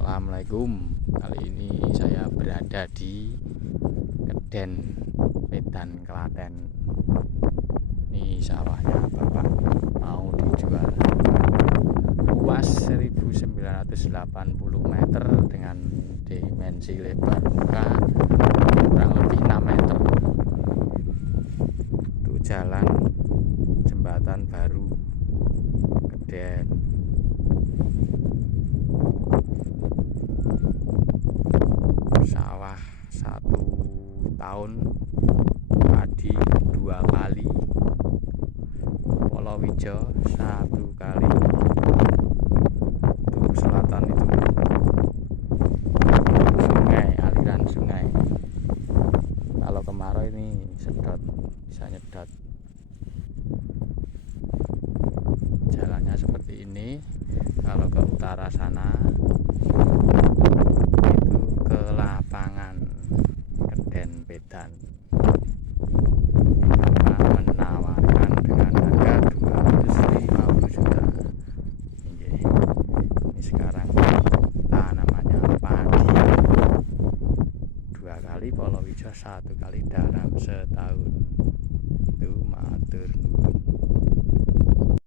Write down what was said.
Assalamualaikum. Kali ini saya berada di Keden Wedan, Klaten. Ini sawahnya Bapak mau dijual. Luas 1980 meter dengan dimensi lebar muka kurang lebih 6 meter. Itu jalan jembatan baru Keden. Sawah 1 tahun, padi 2 kali, palawija 1 kali. Itu selatan itu sungai, aliran sungai. Kalau kemarau ini sedot, bisa nyedot. Jalannya seperti ini. Kalau ke utara sana ke lapangan Keden Wedan. Bapak menawarkan dengan harga 250 juta. Ini sekarang tanamannya padi 2 kali, palawija 1 kali dalam setahun. Itu matur nuwun.